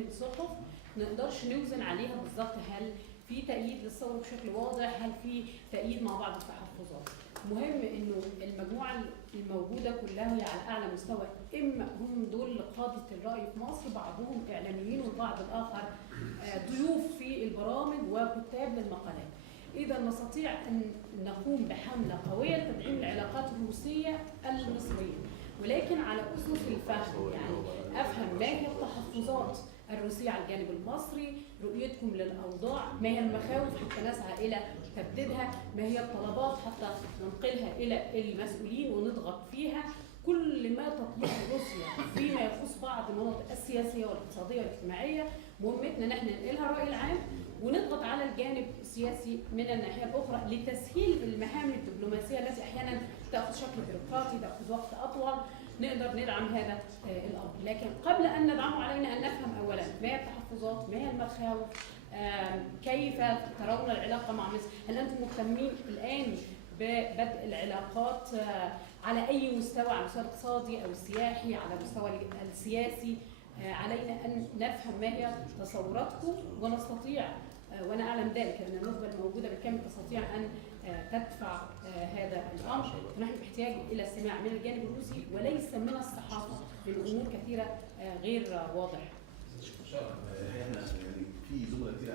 الصحف ما نقدرش نوزن عليها بالظبط هل في تأييد للثورة بشكل واضح، هل في تأييد مع بعض التحفظات. مهم انه المجموعة الموجودة كلها هي على اعلى مستوى، اما هم دول قادة الرأي في مصر، بعضهم اعلاميين والبعض الاخر ضيوف في البرامج وكتاب للمقالات. اذا نستطيع ان نقوم بحملة قوية لتدعيم العلاقات الروسية المصرية، ولكن على اسس الفهم، يعني افهم ما هي التحفظات الروسية على الجانب المصري، رؤيتكم للأوضاع، ما هي المخاوف حتى نسعى إلى تبديدها، ما هي الطلبات حتى ننقلها إلى المسؤولين ونضغط فيها. كل ما تطلبه روسيا فيما يخص بعض المناطق السياسية والاقتصادية والاجتماعية مهمتنا نحن ننقلها الرأي العام ونضغط على الجانب السياسي من الناحية الأخرى لتسهيل المهام الدبلوماسية التي أحيانا تأخذ شكل بيروقراطي، تأخذ وقت أطول. نقدر ندعم هذا الأمر، لكن قبل أن ندعمه علينا أن نفهم أولا ما هي التحفظات، ما هي المخاوف، كيف ترون العلاقة مع مصر، هل أنتم مهتمين الآن ببدء العلاقات على أي مستوى، على المستوى الاقتصادي أو السياحي، على المستوى السياسي. علينا أن نفهم ما هي تصوراتكم ونستطيع، وأنا أعلم ذلك أن النخبة الموجودة بالكامل تستطيع أن تدفع هذا الأمر. ونحن بحتاج إلى استماع من الجانب الروسي وليس من الصحافة لأمور كثيرة غير واضحة. احنا يعني في زملاء كتير